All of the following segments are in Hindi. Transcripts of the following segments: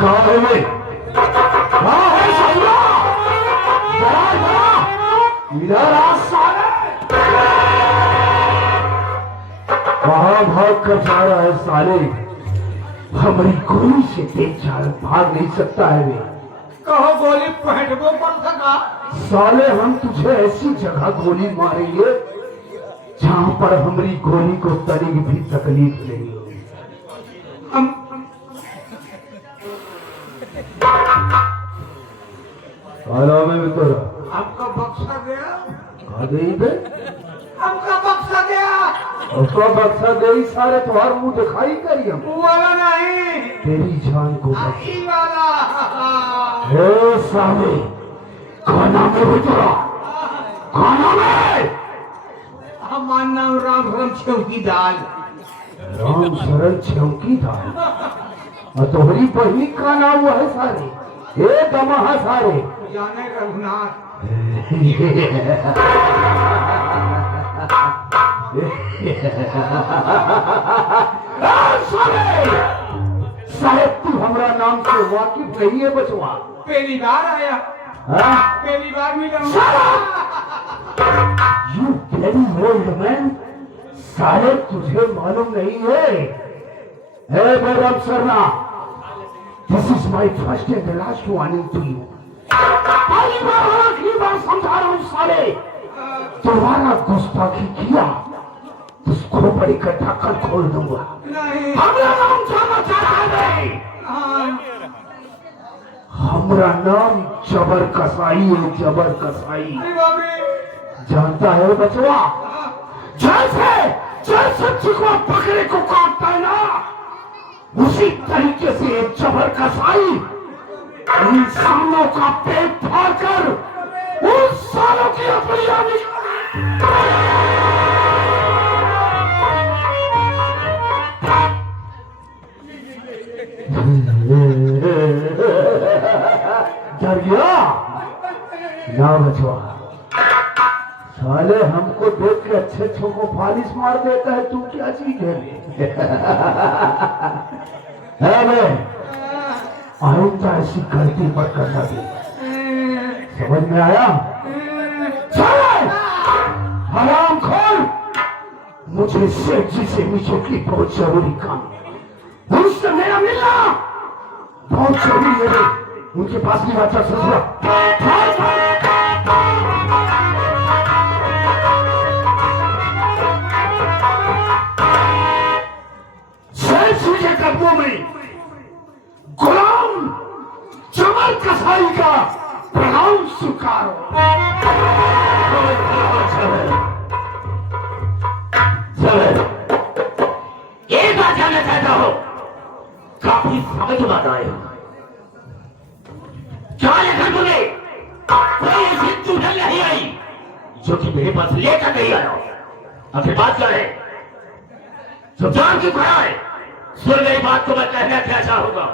कहाँ है वे? कहाँ है साला? इधर आ साले! कहाँ भाग कर जा रहा है साले? हमारी गोली से तेज चाल भाग नहीं सकता है वे। कहो गोली पहटबो पर सका। साले हम तुझे ऐसी जगह गोली मारेंगे जहां पर हमारी गोली को तनिक भी तकलीफ नहीं होगी। हम काला में भी तो आपका बक्सा गया। कहा गई बे? हमका बक्सा गया। उसका बक्सा गई सारे तुम्हार मुंह दिखाई करी हम। वो वाला नहीं, तेरी जान को आई वाला। हे साले खाना में भी तो खाना में हमारा नाम राम राम चौकीदार। राम शरण चौकीदार और तुम्हारी बहनी का नाम वो है सारे हे दमहा सारे जाने रघुनाथ। साहेब तू हमारा नाम से वाकिफ नहीं है बचवा। पहली बार आया। हाँ? पहली बार मिला। You bloody old man, साले तुझे मालूम नहीं है? Hey, madam Sarna, this is my first and the last warning to you. पहली बार आखिरी बार समझा रहा हूँ साले, तुम्हारा गुस्ताखी किया तो खोपड़ी का ढक्कन खोल दूंगा। नहीं। हमारा नाम जाना चाहता है। हमारा नाम जबर कसाई है, जबर कसाई। अरे बाबे। जानता है बचवा, जैसे जैसे चिकवा बकरे को काटता है ना, उसी तरीके से एक जबर कसाई इंसानों का पेट फाड़कर उन सालों की अपलियां डर गया ना बचवा। साले हमको देख के अच्छे अच्छों को फालिश मार देता है, तू क्या चीज है? आइंदा ऐसी गलती मत करना भी। समझ में आया? हराम खोर, मुझे सेठ जी से नीचे की बहुत जरूरी काम है। उनसे मेरा मिलना बहुत जरूरी है। उनके पास नहीं बचा ससुरा। कदमों में गुलाम जबर कसाई का प्रणाम स्वीकारो। एक बात जानना चाहता हो, काफी समझ बात आए हो। क्या लिखा तूने? कोई ऐसी चुड़ैल नहीं आई जो कि मेरे पास लेकर नहीं आया। आखिर बात क्या है? जो जान की खड़ा है, सुन मेरी बात को मैं कहना क्या चाहूंगा।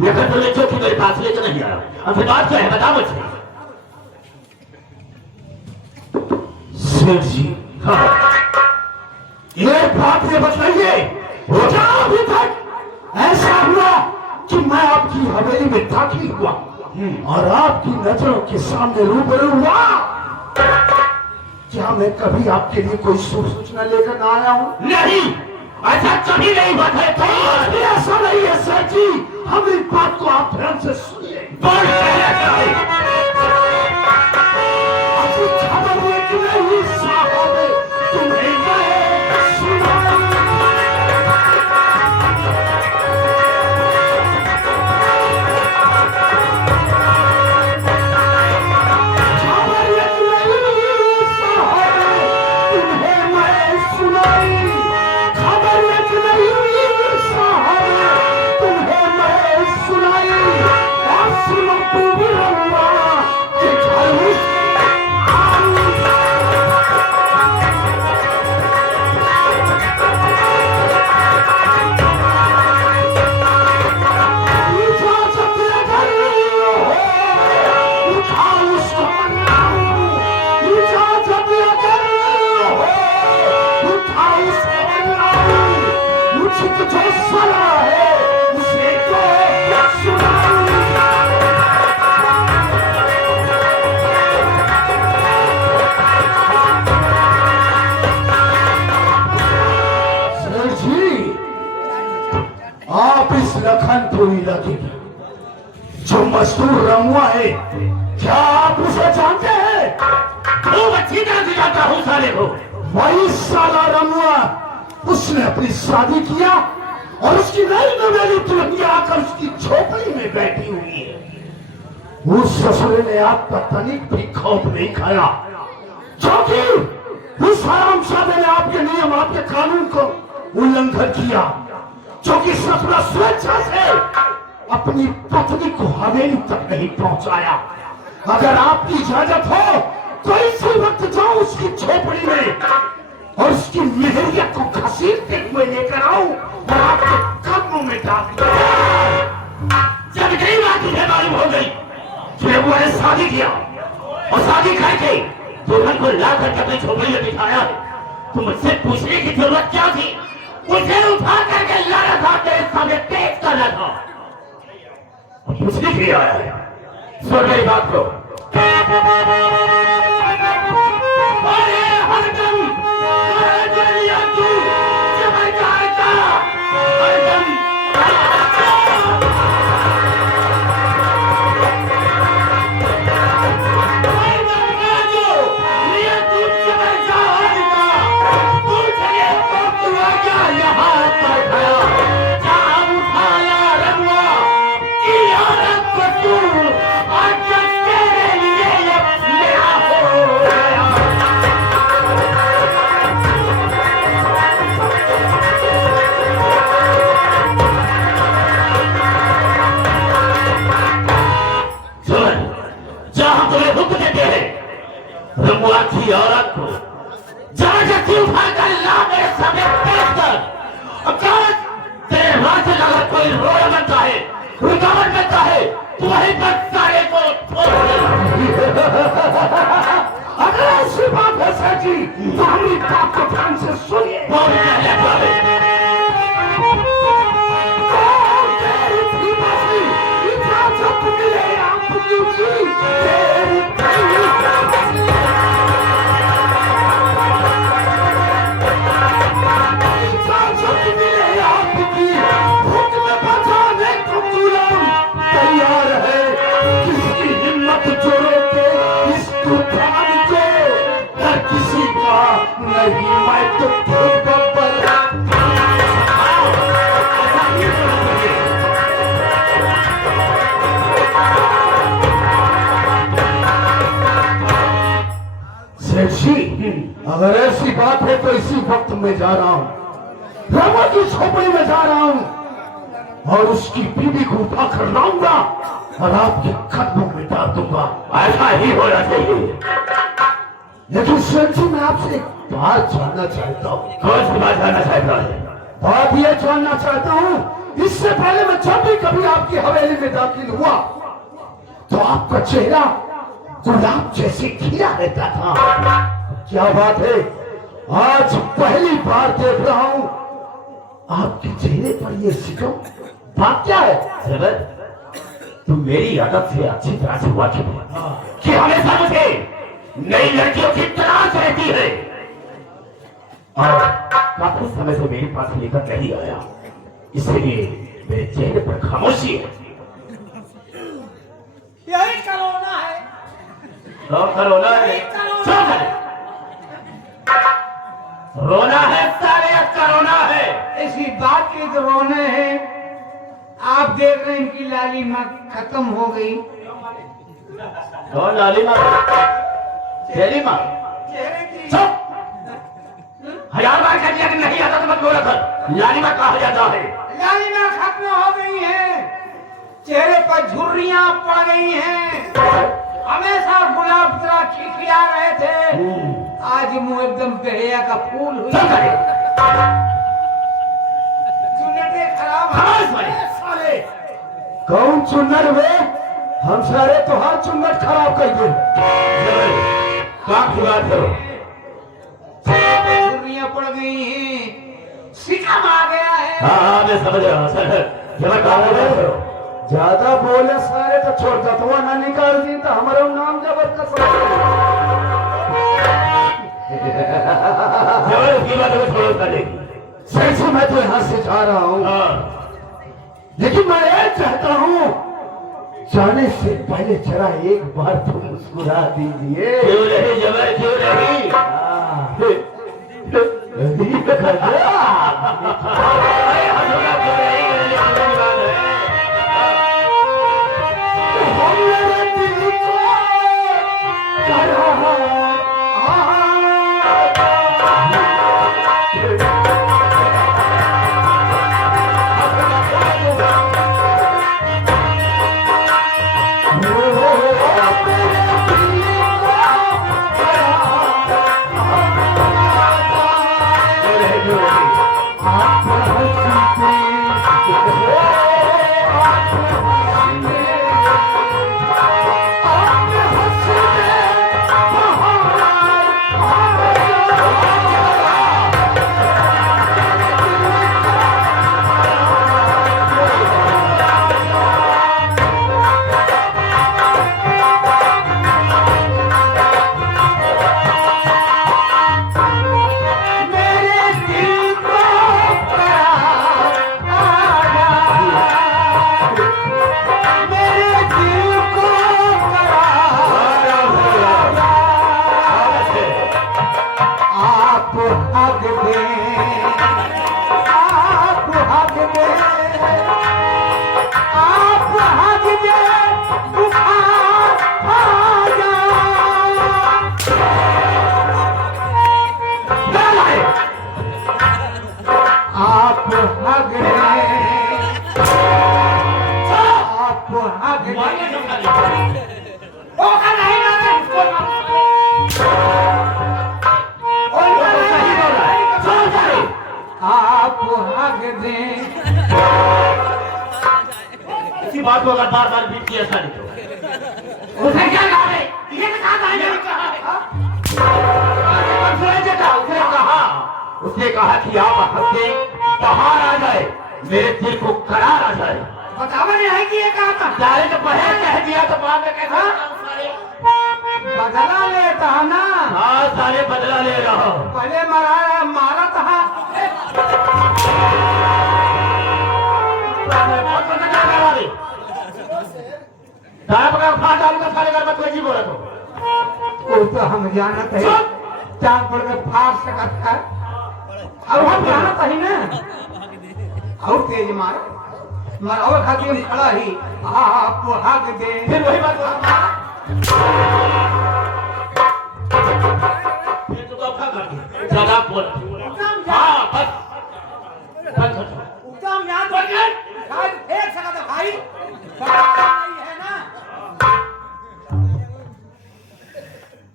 लेकिन तुमने चौकी मेरे पास लेकर नहीं आया। अब फिर बात क्या है, बता मुझे। सेठ जी, ये बात ये बताइए, क्या अभी तक ऐसा हुआ कि मैं आपकी हवेली में दाखिल हुआ और आपकी नजरों के सामने रूबरू हुआ? क्या मैं कभी आपके लिए कोई शुभ सूचना लेकर ना आया हूं? नहीं, ऐसा कभी नहीं बात है। तो ऐसा नहीं है सर जी, हम इस बात को आप ध्यान से सुनिए। बोल कहना चाहे। आपकी खबर हुई कि नहीं साहब, तुम्हें मैं सुनाऊं। खबर ये कि नहीं साहब, तुम्हें मैं सुनाई। खबर ये कि नहीं साहब, तुम्हें मैं सुनाई। और सुनो पूरी रंगा कि घर उस जो सला है उसे तो सुनाऊं। सर जी, आप इस लखनपुरी लगे जो मजदूर रमुआ है, क्या आप उसे जानते हैं? खूब अच्छी तरह से जानता हूँ साले को। वही साला रमुआ, उसने अपनी शादी किया और उसकी नई नवेली दुल्हनिया आकर उसकी झोपड़ी में बैठी हुई है। उस ससुरे ने आपका तनिक भी खौफ नहीं खाया, क्योंकि उस हरामजादे ने आपके नियम, आपके कानून को उल्लंघन किया, क्योंकि ससुरा स्वेच्छा से अपनी पत्नी को हवेली तक नहीं पहुंचाया। अगर आपकी इजाजत हो तो इसी वक्त जाओ उसकी झोपड़ी में और उसकी मेहरिया को घसीटते हुए लेकर आओ और आपके कदमों में डाल दो। जब गई बात तुझे मालूम हो गई, फिर वो ने शादी किया और शादी करके दुल्हन को ला कर अपनी झोपड़ी में बिठाया। तो मुझसे पूछने की जरूरत क्या थी? उसे उठा करके लाना था, तेरे सामने पेश करना था। कुछ नहीं किया है। सुन मेरी बात को। अरे हरदम जलिया तू जब जाता हरदम रमुआ की औरत को जबरदस्ती उठाकर ला मेरे सामने पेश कर। अगर तेरे हाथ से अगर कोई रोड़ा बनता है, रुकावट बनता है, तो वहीं पर सारे को छोड़ दे। अगर ऐसी बात है सर जी, तो हमारी बात को ध्यान से सुनिए। तैयार है किसकी हिम्मत जोड़ो के इस तूफान को, हर किसी का नहीं, मैं तो खुद बब्बर। सेठ जी, अगर ऐसी बात है तो इसी वक्त मैं जा रहा हूँ, रमुआ की झोपड़ी में जा रहा हूँ और उसकी बीवी को उठाकर लाऊंगा और आपके कदमों में डाल दूंगा। ऐसा ही होना चाहिए। लेकिन सेठ जी, मैं आपसे एक बात जानना चाहता हूँ। कौन सी बात जानना चाहता है? बात यह जानना चाहता हूँ इससे पहले मैं जब भी कभी आपकी हवेली में दाखिल हुआ तो आपका चेहरा गुलाब जैसे खिला रहता था। क्या बात है, आज पहली बार देख रहा हूं आपके चेहरे पर ये सिकम। बात क्या है? सरवर, तुम मेरी आदत से अच्छी तरह से वाकिफ हो कि हमेशा मुझे नई लड़कियों की तलाश रहती है और काफी समय से मेरे पास लेकर नहीं आया, इसलिए मेरे चेहरे पर खामोशी है। यही करोना है। रोना है, चुप है। रोना है सारे, करोना है। इसी बात के तो रोने हैं। आप देख रहे हैं कि लालिमा खत्म हो गई। कौन लालिमा? तेरी माँ? चेहरे की चुप। 1000 बार कह दिया कि नहीं आता तो मत बोला कर। लालिमा कहा जाता है? लालिमा खत्म हो गई है। चेहरे पर झुर्रियां पड़ गई हैं। हमेशा गुलाब तरह खिखिला रहे थे, आज मुंह एकदम बेड़िया का फूल हुई। चुप करे। सुन्नतें खराब खामोश बने। साले। कौन चुन्नर वे? हम सारे तुहार चुन्नट खराब कर दे। काम की बात करो। झुर्रियां पड़ गई हैं, सिकम आ गया है। हाँ मैं समझ रहा हूँ सर, जरा काम की बात करो। ज्यादा बोले सारे तो छोड़ दतवा ना निकाल दी तो हमारा नाम जबरदस्त। जबर की बात को छोड़ो साले। सही से मैं तो यहाँ से जा रहा हूँ, लेकिन मैं ये चाहता हूँ जाने से पहले जरा एक बार तो मुस्कुरा दीजिए। क्यों नहीं जबर, क्यों नहीं? इसी बात को अगर बार बार बीट किया सारी तो उसे क्या कहा है? ये कहा था, ये कहा उसने कहा कि आप हंसते बाहर आ जाए, मेरे दिल को करार आ जाए। बतावा नहीं है कि ये कहा था। सारे तो पहले कह दिया तो बाद में कैसा? बदला लेता ना। हाँ सारे बदला ले रहा हूँ। पहले मारा था। वो तो हम जानत है, चांद पड़ के फाड़ सकत है। अब हम जानत ही ना, और तेज मार और खातिर खड़ा ही आप हक दे। फिर वही बात फिर तो दफा कर दे, ज्यादा बोल। हाँ बस उत्तम याद रखिए, शायद फेंक सका था भाई, नहीं है ना।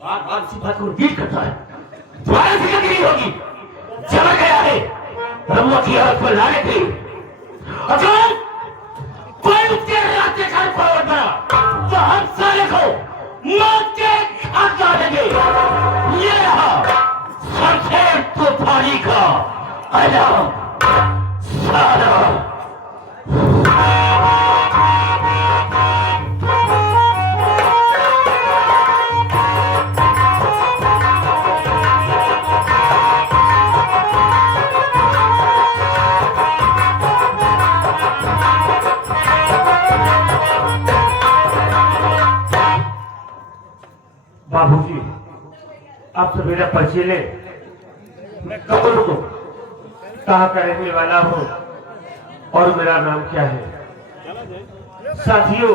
बार बार इसी बात को रिपीट करता है, दोबारा फिक्र नहीं होगी। चला गया है रमुआ की हालत पर लाने थे, अगर कोई उसके रास्ते घर फॉरवर्ड करा तो हम सारे को मौत के घाट डालेंगे। ये रहा सरखेर तूफानी का ऐलान। सारा बाबूजी, आप तो मेरा परिचय ले। मैं कौन हूँ, कहाँ का रहने वाला हूँ और मेरा नाम क्या है। साथियों,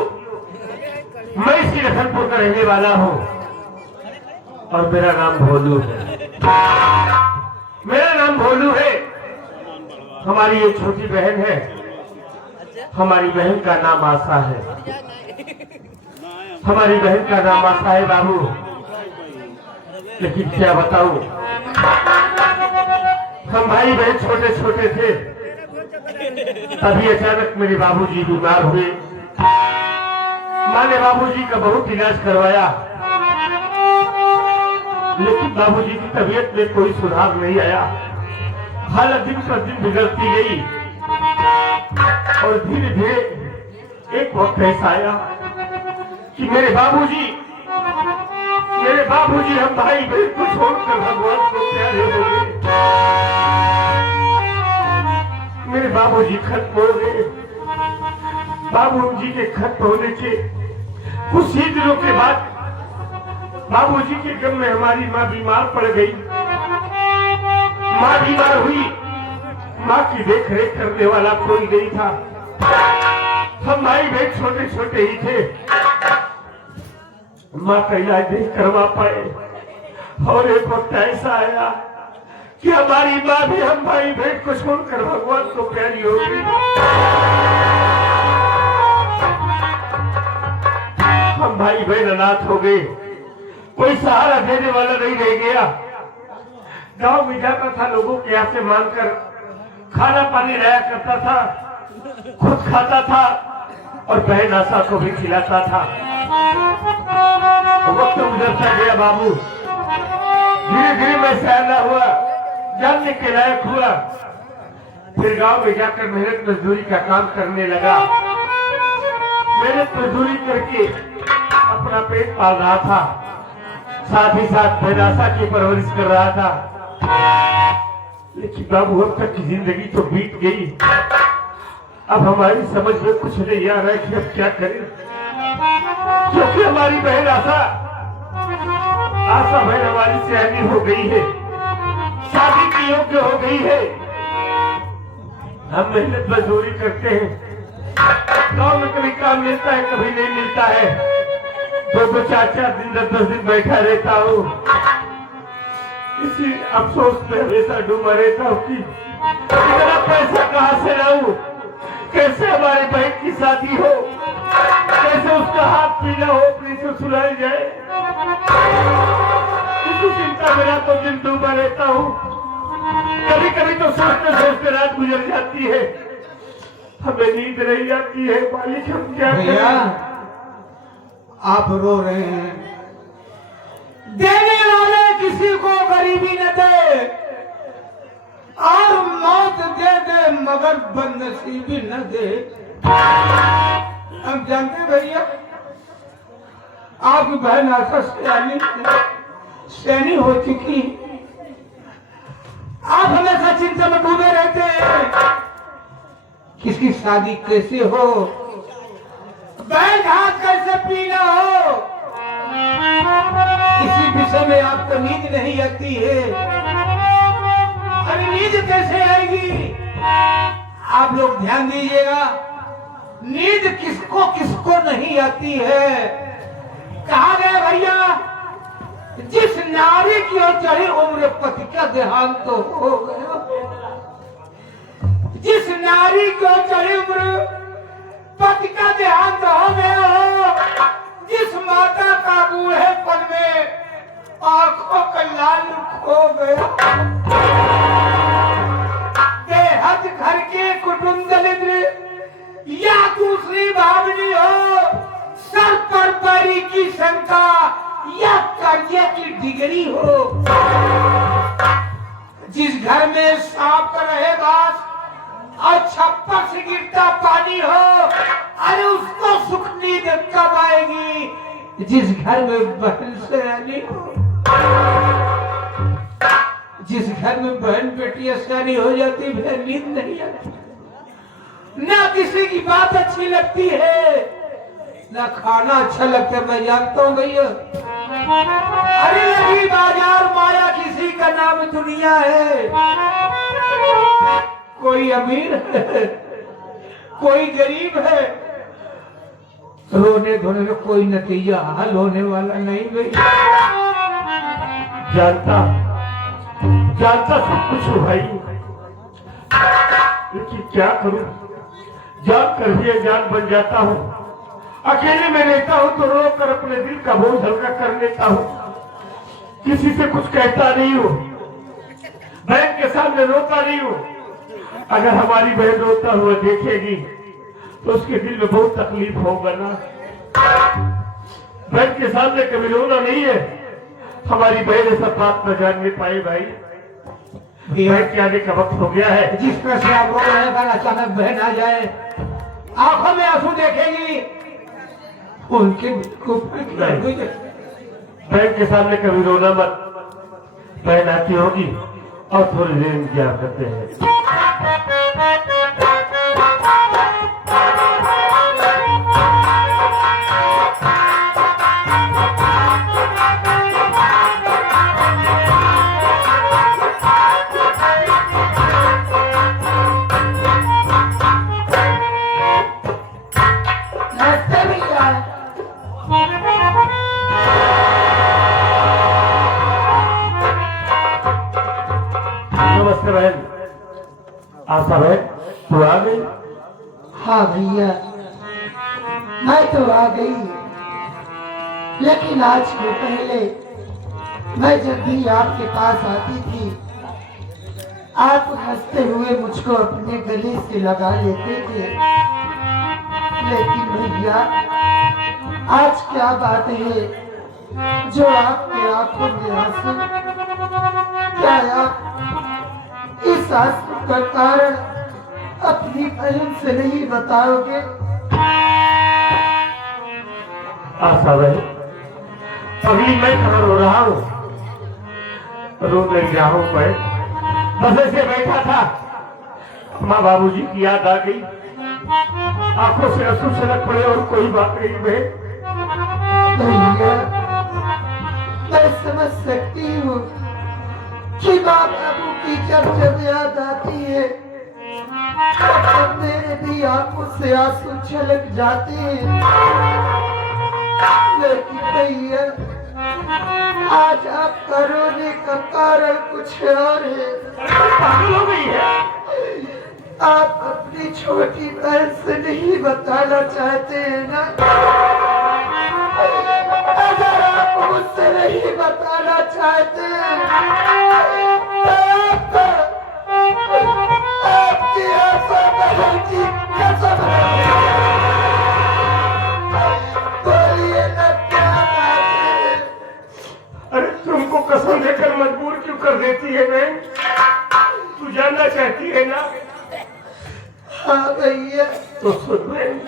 मैं इसी लखनपुर का रहने वाला हूँ और मेरा नाम भोलू है। मेरा नाम भोलू है। हमारी एक छोटी बहन है, हमारी बहन का नाम आशा है। हमारी बहन का नाम आशा है बाबू। लेकिन क्या बताऊं, हम भाई बहन छोटे छोटे थे, तभी अचानक मेरे बाबूजी बीमार हुए। माँ ने बाबूजी का बहुत इलाज करवाया, लेकिन बाबूजी की तबीयत में कोई सुधार नहीं आया। हालत दिन पर दिन बिगड़ती गई और धीरे धीरे एक वक्त ऐसा आया कि मेरे बाबूजी हम भाई बहन को छोड़कर भगवान को प्यारे हो गए। मेरे बाबूजी खत्म हो गए। बाबूजी के खत्म होने के कुछ ही दिनों के बाद बाबूजी के गम में हमारी माँ बीमार पड़ गई। माँ बीमार हुई, माँ की देख रेख करने वाला कोई नहीं था। हम भाई बहन छोटे छोटे ही थे, माँ का इलाज नहीं करवा पाए। और एक वक्त ऐसा आया कि हमारी माँ भी हम भाई बहन को छोड़कर भगवान को प्यारी हो गई। हम भाई बहन अनाथ हो गए, कोई सहारा देने वाला नहीं रह गया। गांव में जाता था, लोगों के यहाँ से मांगकर खाना पानी लाया करता था, खुद खाता था और बहन आशा को भी खिलाता था। वक्त गुजरता गया बाबू, धीरे धीरे मैं सयाना हुआ, जानने के लायक हुआ। फिर गांव में जाकर मेहनत मजदूरी का काम करने लगा। मेहनत मजदूरी करके अपना पेट पाल रहा था, साथ ही साथ बहन आशा की परवरिश कर रहा था। लेकिन बाबू अब तक की जिंदगी तो बीत गई। अब हमारी समझ में कुछ नहीं आ रहा है कि अब क्या करें, क्योंकि हमारी बहन आशा बहन हमारी सयानी हो गई है, शादी की योग्य हो गई है। हम मेहनत मजदूरी करते हैं, गांव में कभी काम मिलता है, कभी नहीं मिलता है। दो चार दिन 10 दिन बैठा रहता हूँ। इसी अफसोस में हमेशा डूबा रहता हूँ कि इतना पैसा कहाँ से लाऊं, कैसे हमारे बहन की शादी हो, कैसे उसका हाथ पीला हो, अपनी से सुनाई जाए। इसी चिंता में रातों दिन डूबा रहता हूँ। कभी कभी तो सोचते सोचते रात गुजर जाती है, हमें नींद नहीं आती है। मालिक हम क्या करें? आप रो रहे हैं। देने वाले किसी को गरीबी न दे और मौत दे दे मगर बदनसीबी न दे। हम जानते भैया, आपकी बहन आशा सयानी हो चुकी, आप हमेशा चिंता में डूबे रहते हैं किसकी शादी कैसे हो, बहन हाथ कैसे पीना हो, इसी विषय में आपको नींद नहीं आती है। अरे नींद कैसे आएगी? आप लोग ध्यान दीजिएगा, नींद किसको नहीं आती है। कहा गया भैया, जिस नारी की ओर चढ़ी उम्र पति का देहांत तो हो गया। जिस नारी की ओर चढ़ी उम्र पति का देहांत हो गया हो, जिस माता का बूढ़ेपन में आंखों का लाल खो गया, बेहद घर के कुटुंब दरिद्र हो, जिस घर में सांप का रहे बास और छप्पर से गिरता पानी हो, अरे उसको सुख नींद कब आएगी? जिस घर में बहन सयानी हो, जिस घर में बहन बेटी सयानी हो जाती है, नींद नहीं आती, ना किसी की बात अच्छी लगती है, ना खाना अच्छा लगता है। मैं जानता हूँ भैया, अरे लगी बाजार माया किसी का नाम दुनिया है। कोई अमीर है, कोई गरीब है, रोने धोने में कोई नतीजा हल होने वाला नहीं भैया। जानता जानता सब कुछ हो भाई, लेकिन क्या करूं, जान कर भी जान बन जाता हूं। अकेले में रहता हूं तो रो कर अपने दिल का बोझ हल्का कर लेता हूं, किसी से कुछ कहता नहीं हूं, बहन के सामने रोता नहीं हूं। अगर हमारी बहन रोता हुआ देखेगी तो उसके दिल में बहुत तकलीफ होगा ना। बहन के सामने कभी रोना नहीं है, हमारी बहन ऐसा बात न जानने पाए भाई। बहन के आने का वक्त हो गया है। जिस तरह से आप रो रहे हैं, अगर अचानक बहन आ जाए, आंखों में आंसू देखेगी, उनके बहन के सामने कभी रोना मत। बहन आती होगी और थोड़ी देर इंतजार करते हैं। नमस्ते बहन। आशा बहन तू आ गई? हाँ भैया, मैं तो आ गई, लेकिन आज को पहले मैं जब भी आपके पास आती थी, आप हंसते हुए मुझको अपने गले से लगा लेते थे। लेकिन भैया आज क्या बात है जो आपके आंखों में आंसू? क्या आप इस आंसू का कारण अपनी बहन से नहीं बताओगे? आशा बहन, अगली मैं कहाँ रो रहा हूँ, रो नहीं रहा हूँ मैं, बस ऐसे बैठा था, माँ बाबूजी की याद आ गई, आंखों से आंसू छलक पड़े और कोई बात नहीं बहन। भैया मैं समझ सकती हूँ कि माँ बाबू की जब याद आती है तब मेरे भी आंखों से आंसू छलक जाते हैं। लेकिन भैया आज आपका रोने का कारण कुछ और है। पागल हो गई है? आप अपनी छोटी बहन से नहीं बताना चाहते हैं ना? अगर आप मुझसे नहीं बताना चाहते तो आपकी आशा बहन की कसम बोलिए ना क्या बात है? अरे तुमको कसम देकर मजबूर क्यों कर देती है बहन? तू जानना चाहती है ना? हाँ भैया। तो सुन बहन,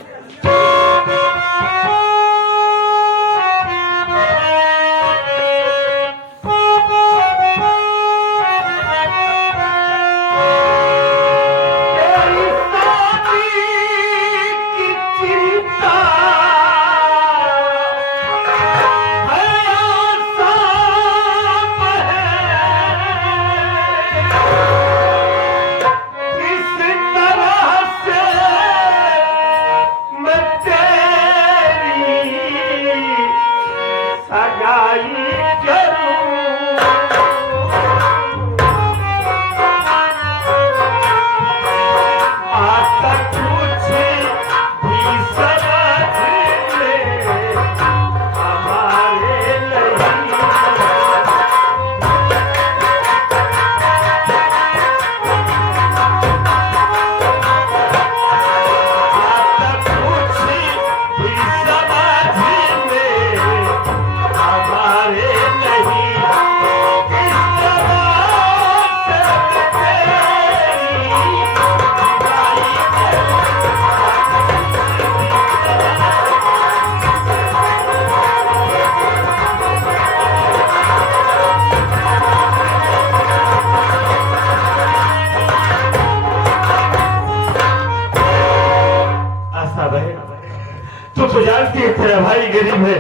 गरीब है,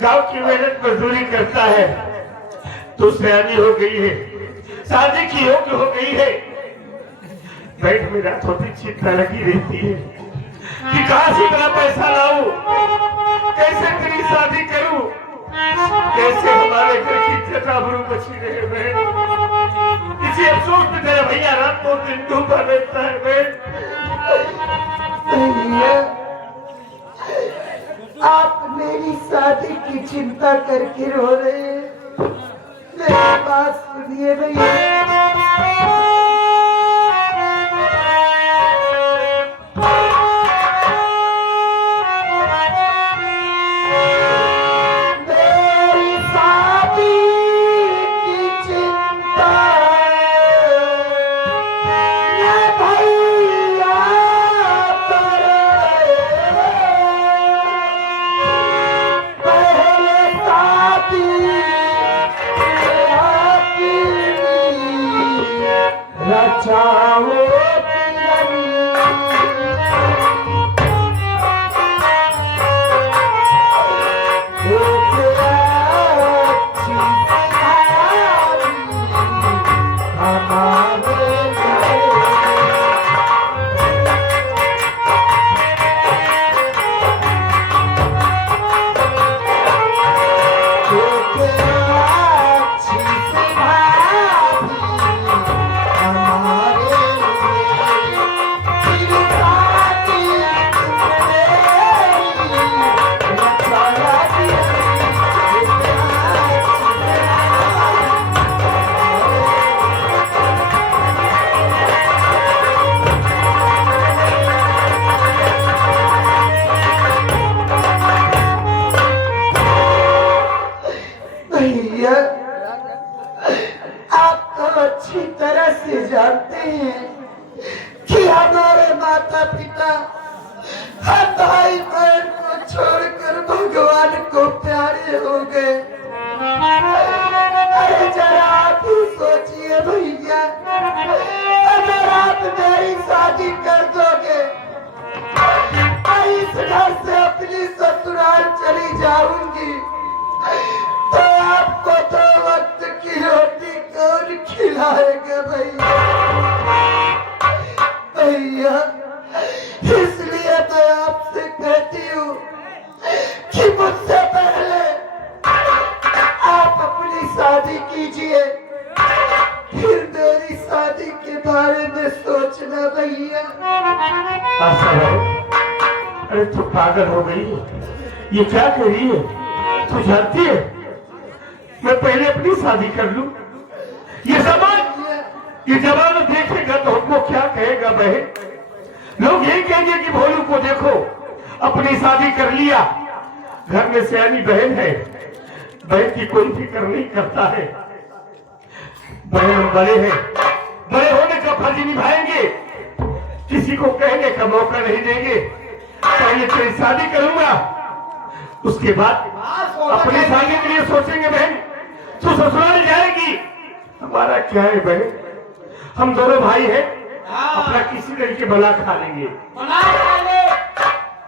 गांव की मेहनत मजदूरी करता है, तो सयानी हो गई है, शादी की योग्य हो गई है। बैठ में रात होती चिंता लगी रहती है कि कहां से इतना पैसा लाऊं, कैसे तेरी शादी करूं, कैसे हमारे घर की इज्जत आबरू बची रहे। बहन, इसी अफसोस में तेरा भैया रात को दिन डूबा रहता है। भैया, आप मेरी शादी की चिंता करके रो रहे हैं, मेरी बात सुनिए भैया। इसलिए मैं आपसे कहती हूँ कि मुझसे पहले आप अपनी शादी कीजिए, फिर मेरी शादी के बारे में सोचना भैया। अरे तू पागल हो गई, ये क्या कर रही है? तू जानती है मैं पहले अपनी शादी कर लूं? ये जमाना देखेगा तो हमको क्या कहेगा बहन? लोग यही कहेंगे कि भोलू को देखो अपनी शादी कर लिया, घर में सयानी बहन है, बहन की कोई फिक्र नहीं करता है। बहन बड़े हैं, बड़े होने का फर्ज निभाएंगे, किसी को कहने का मौका नहीं देंगे। पहले तेरी शादी करूंगा, उसके बाद अपनी शादी के लिए सोचेंगे। बहन तू ससुराल जाएगी, हमारा क्या है बहन? हम दोनों भाई हैं, अपना किसी तरीके बना खा लेंगे।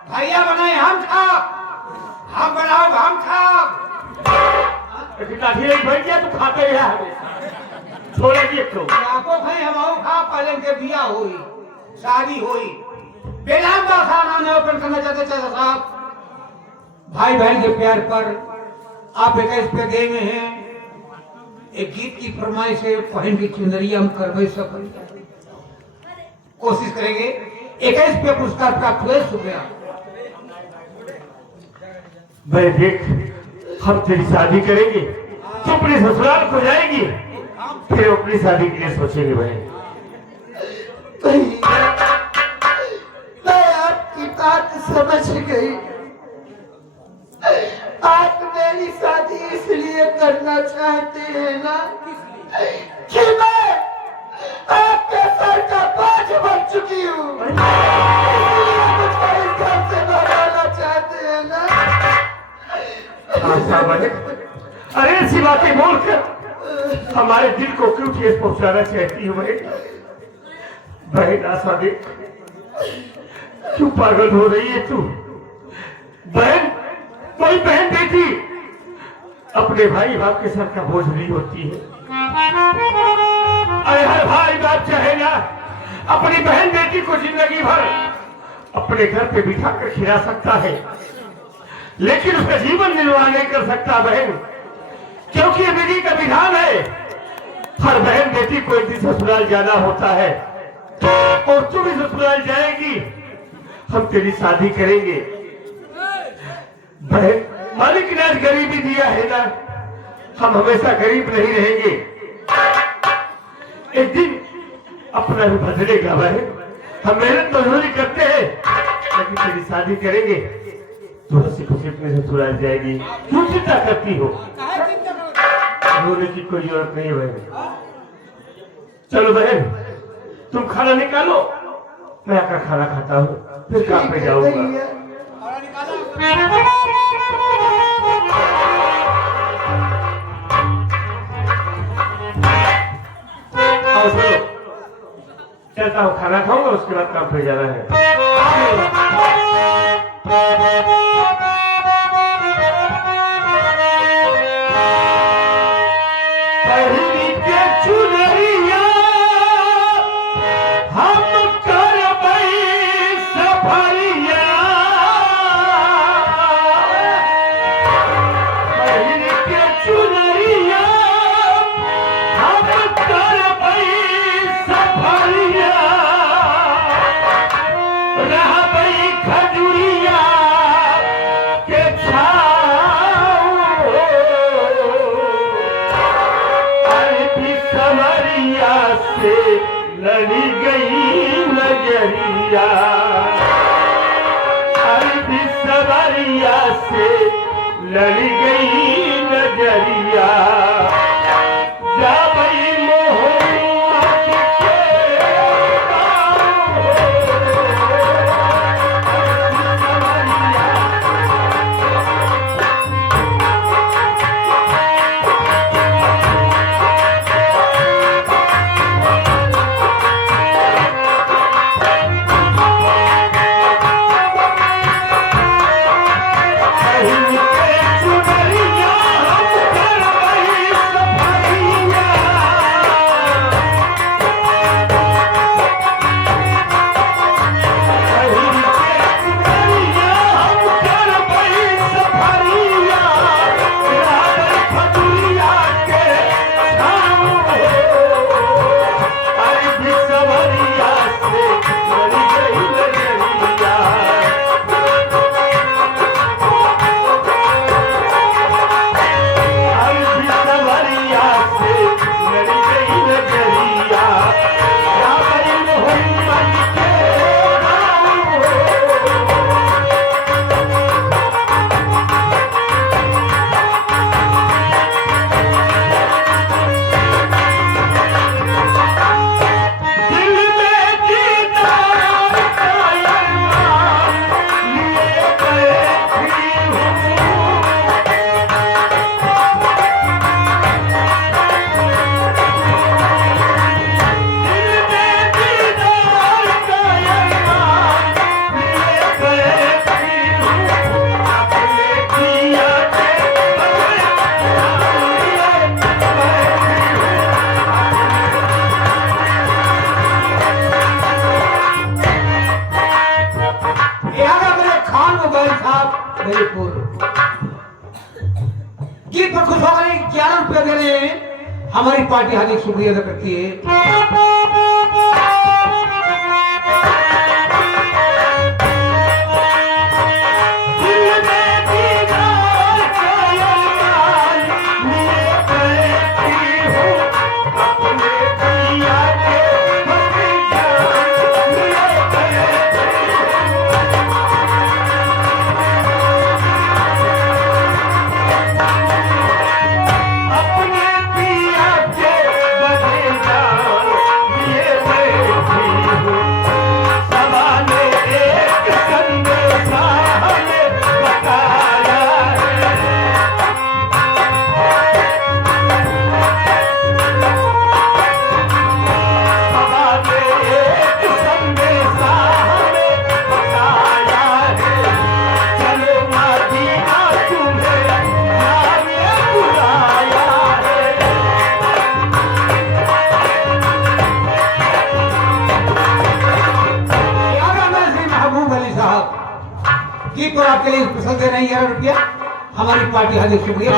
भैया बनाए हम खा, हम बनाओ हम खा। भर गया तू खाते है छोड़ेगी तो आपको खाई हम खा, पहले के बिया हुई शादी हुई, बेलाम का खाना नहीं ओपन करना चाहते साहब। भाई बहन के प्यार पर आप 21 पे गए में हैं, एक गीत की फरमाइश है, पहन की चुनरिया हम करवे सफल कोशिश करेंगे। 21 पे पुरस्कार प्राप्त हुए शुक्रिया। भाई देख, हम तेरी शादी करेंगे, तू अपने ससुराल को जाएगी, फिर अपनी शादी के लिए सोचेंगे। भाई मैं आपकी बात समझ गई, आप मेरी शादी इसलिए करना चाहते हैं ना कि मैं आपके सर का बोझ बन चुकी हूँ, मुझको इस घर से भगाना चाहते हैं ना। अरे ऐसी बातें बोलकर हमारे दिल को क्यों ठेस पहुंचाना चाहती हूँ? बहन आशा देख, क्यों पागल हो रही है तू? बहन कोई बहन बेटी अपने भाई बाप के सर का बोझ नहीं होती है। अरे हर भाई बाप चाहेगा अपनी बहन बेटी को जिंदगी भर अपने घर पे बिठा कर खिला सकता है, लेकिन उसका जीवन निर्वाह नहीं कर सकता बहन, क्योंकि विधि का विधान है हर बहन बेटी को एक दिन ससुराल जाना होता है। और तू भी ससुराल जाएगी, हम तेरी शादी करेंगे। बहन, मालिक ने आज गरीबी दिया है ना, हम हमेशा गरीब नहीं रहेंगे, एक दिन अपना भी बदलेगा बहन। हम मेहनत मजदूरी करते हैं, लेकिन तेरी शादी करेंगे, तू हंसी खुशी अपने ससुराल जाएगी। क्यों चिंता करती हो? रोने की कोई जरूरत नहीं है बहन। चलो बहन, तुम खाना निकालो, मैं आकर खाना खाता हूँ, फिर काम पे जाऊंगा। आओ चलो, चलता हूँ, खाना खाऊंगा, उसके बाद काम पे जाना है। पहली के चुनरिया हम करबई सफरिया, पहली के चुनरिया हम करबई सफरिया, रहबई खजुरिया के छाओ, अरबी समरिया से लड़ी गई नजरिया, अरबी समरिया से लड़ी गई नजरिया, जाबई मोहम्मद के गाँव, अरबी समरिया। गीत पर खुश होकर 11 रुपया दे रहे हैं, हमारी पार्टी हार्दिक शुक्रिया अदा करती है। आपके लिए स्पेशल दे रहे हैं 11 रुपया। हमारी पार्टी हाजिर शुक्रिया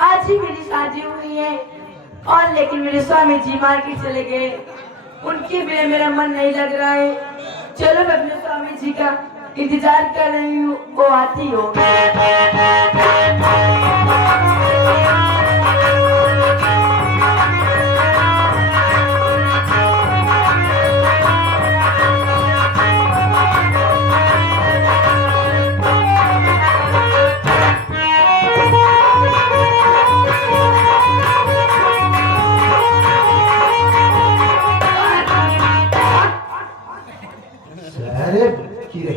आज ही मेरी शादी हुई है और लेकिन मेरे स्वामी जी मार्केट चले गए, उनके बिना मेरा मन नहीं लग रहा है। चलो मैं अपने स्वामी जी का इंतजार कर रही हूँ, वो आती हो।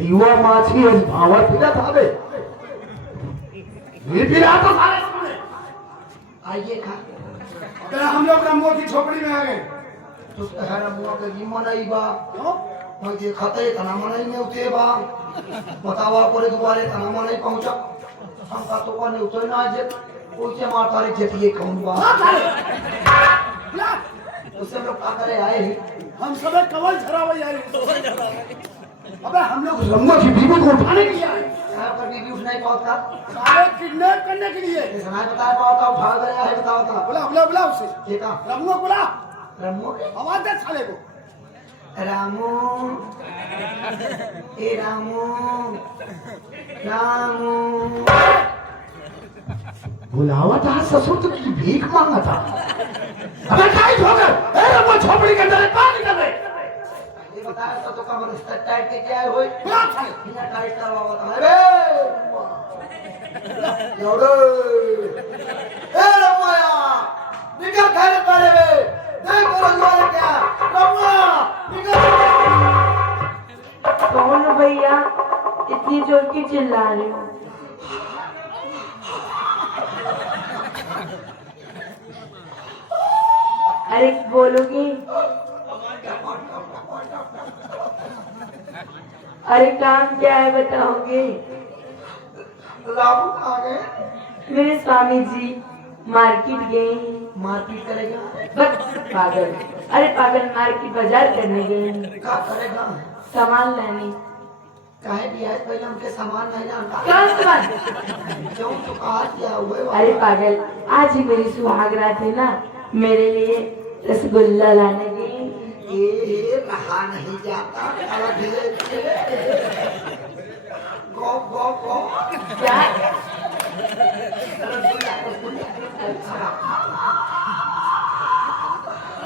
युवा माछी भावर पिला था बे ये पिला तो सारे आइए खा अरे हम लोग रमो की झोपड़ी में आ गए। तो हरा मुआ के जी मनाई बा मैं जे खते तना मनाई ने उते बा बतावा करे दुबारे तना मनाई पहुंचा हम का तो कोने उतर ना जे ओचे मार तारे जेतिए कौन बा उससे हम लोग का करे आए हम सब कवल झरावे आए। अबे हम लोग रंगो की बीवी को उठाने के लिए आए। यहाँ पर बीवी उठ नहीं पाता सारे किडनैप करने के लिए सुनाई बताया पाता उठा गया है बताओ था बुला बुला बुला उसे ठीक है रमो बुला रमो आवाज दे साले को। रामू ए रामू रामू बुलावा था ससुर तो की भीख मांगा था। अबे टाइट हो गए ए रंगो झोपड़ी के अंदर पानी कर दे। ये बताया तो कमर टाइट के क्या होई बुला साले बिना टाइट करवा बता अरे योड़ो ए रमया निकल घर पड़े रे नहीं बोल वाले क्या रमया निकल। कौन हो भैया, इतनी जोर की चिल्ला रहे हो? अरे बोलोगी? अरे काम क्या है बताओगे? रामू आ गए मेरे स्वामी जी मार्केट गए। मारपीट करेगा बस पागल, अरे पागल मार्केट बाजार करने गए, क्या करेगा सामान लाने। काहे भी है पहले उनके सामान नहीं लाना कौन सामान? क्यों तो कहा क्या हुए अरे पागल, आज ही मेरी सुहाग रात है ना, मेरे लिए रसगुल्ला लाने गई। ये रहा नहीं जाता गो गो गो क्या?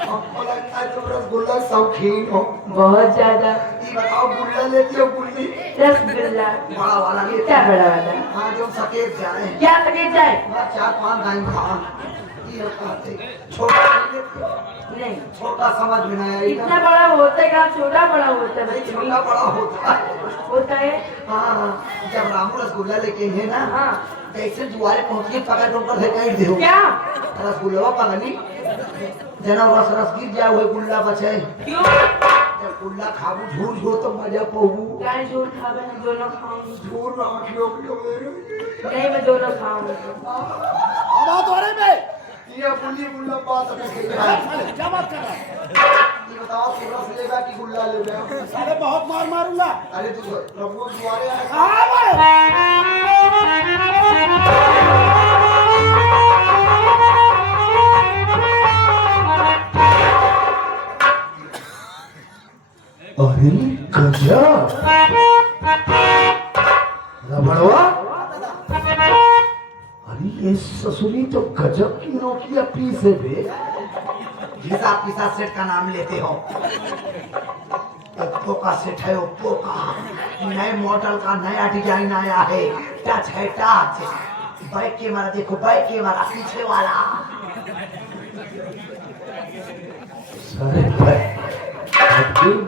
आपको लगता है तुम रसगुल्ला शौकीन हो। बहुत ज्यादा। ये बताओ गुल्ला लेती हो गुल्ली रसगुल्ला बड़ा वाला लेती क्या बड़ा वाला? हाँ जो सफेद जाए क्या लगे जाए? 4-5 दाई खा दिया कहते छोटा नहीं लेते, नहीं छोटा समझ में नहीं आएगा। इतना बड़ा होता है कहाँ छोटा बड़ा होता है नहीं बच्चे छोटा बड़ा होता है। होता है। हाँ जब रामू रसगुल्ला लेके गए ना हाँ तो ऐसे दुआरे पहुंच के पकड़ ऊपर से कहीं दे क्या रसगुल्ला पकड़ी जना रस रस गिर जाए हुए गुल्ला बचे। क्यों जब गुल्ला खाबू झूर झूर तो मजा पाऊ गाय झूठ खावे मैं दोनों खाऊंगी। झूर ना आँखियों नहीं मैं दोनों खाऊंगी। बात हो रही में ये बुली गुल्ला बात है क्या बात कर रहा है? ये बताओ कि रस लेगा कि गुल्ला लेगा। साले बहुत मार मारूंगा। अरे तू रघु दुआरे आया हाँ भाई। अरे गजब रबड़वा, अरे ये ससुरी तो गजब की नौकिया पीस है बे। घिसा पिसा सेट का नाम लेते हो। ओप्पो का सेट है, ओप्पो का नए मॉडल का नया डिजाइन आया है। टच है टच, बैक कैमरा देखो, बैक कैमरा पीछे वाला। सारे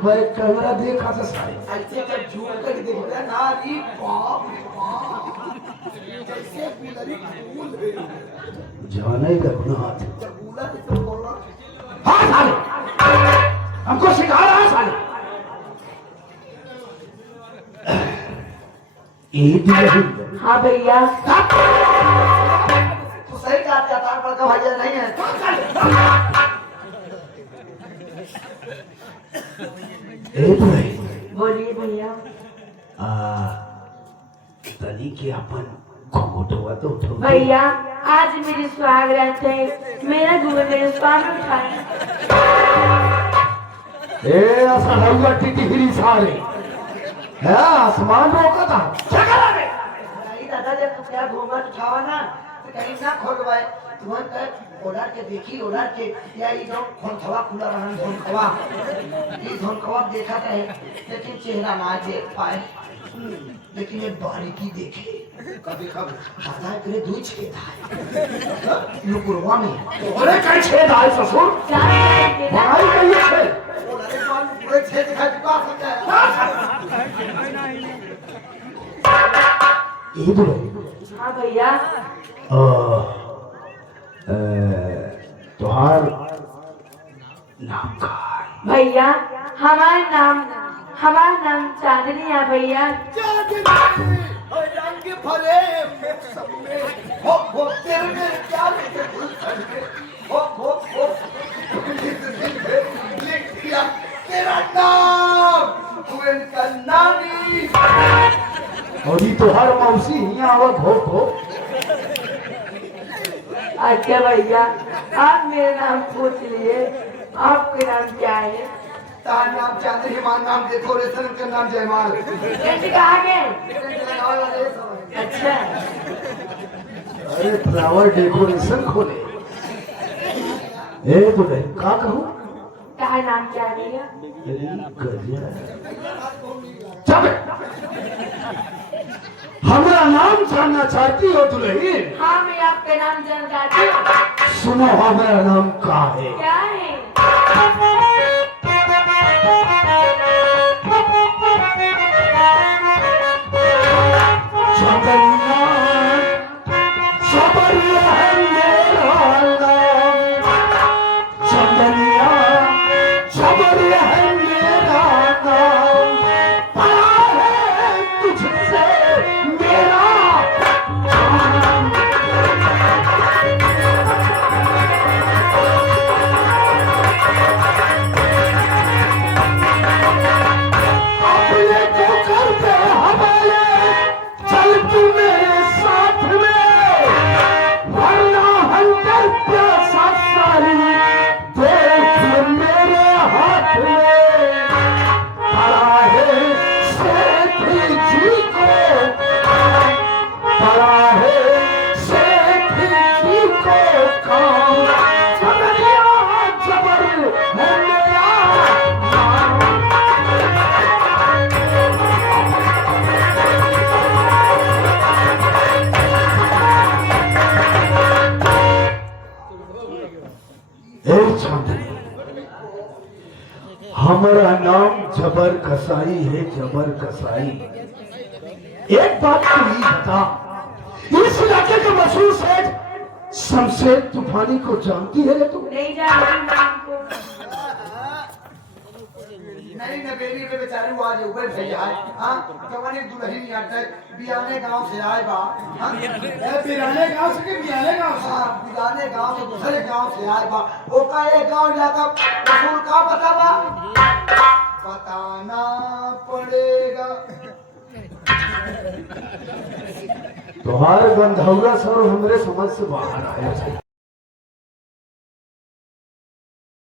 बैक कैमरा देखा था सारे। ऐसे जब झूम कर देखता ना री बाप रे बाप, जैसे गुलरी फूल है। जाने रघुनाथ, जब गुला तो बोल रहा हाँ साले हमको सिखा रहा है साले। ईद यही हाँ भैया तू सही कहा था, तार पर का भैया नहीं है। ईद भाई बोलिए भैया। तली के अपन घुंघटवा तो उठो भैया आज मेरी स्वागत है, मेरा घूंघट मेरे स्वामी उठाए। ए असलौया टिटहिरी सारे है आसमान रोका था। नहीं दादा जब तू क्या घूंघट उठावा ना तो कहीं ना खोलवाए। तुरंत ओढ़ा के देखी, ओढ़ा के या ये जो धोनखवा खुला रहन धोनखवा, ये धोनखवा देखा है लेकिन चेहरा ना देख पाए। लेकिन एक बारीकी देखी कभी कभी दादा करे दूध छेद है लुकुरवा में। अरे कहीं छेद आए ससुर, क्या करेंगे ना? भाई कहीं छेद। पूरे छेद दिखा चुका ईद भाई हाँ भैया तुहार नाम का है? भैया हमारा नाम चांदनी है भैया। रंग भरे सब में हो तेरे में क्या हो लिख दिया तेरा नाम हुएन का नानी। और ये तुहार मौसी यहाँ आवत हो अच्छा भैया आप मेरा नाम पूछ लिए, आपका नाम क्या है? तार नाम चांदनी, हमारा नाम डेकोरेशन का नाम जयमाल। कैसे कहा गए? अच्छा अरे फ्लावर डेकोरेशन खोले। ए तो नहीं का कहूँ क्या नाम क्या है भैया? चल हमारा नाम जानना चाहती हो दुल्हन? हाँ मैं आपका नाम जानना चाहती हूँ। सुनो हमारा नाम का है। क्या है? चंदनिया सबरिया है मेरा नाम, चंदनिया सबरिया है मेरा नाम, पड़ा है तुझसे मेरा नाम। जबर कसाई है, जबर कसाई। एक बात तो ये बता, इस इलाके के मशहूर सेठ शमशेर तूफानी को जानती है तू? नहीं जानती मैं उनको। नहीं न बेरी पे बेचारे वो आज ऊपर भैया है हां कवने दुल्हन आता बियाने गांव से आए बा हां बिराने गांव से के बियाने गांव से हां बियाने गांव से दूसरे गांव से आए बा ओका एक गांव जाका उसूल का पता बा बताना पड़ेगा तुम्हारे गंधौरा सर हमरे समझ से बाहर आया।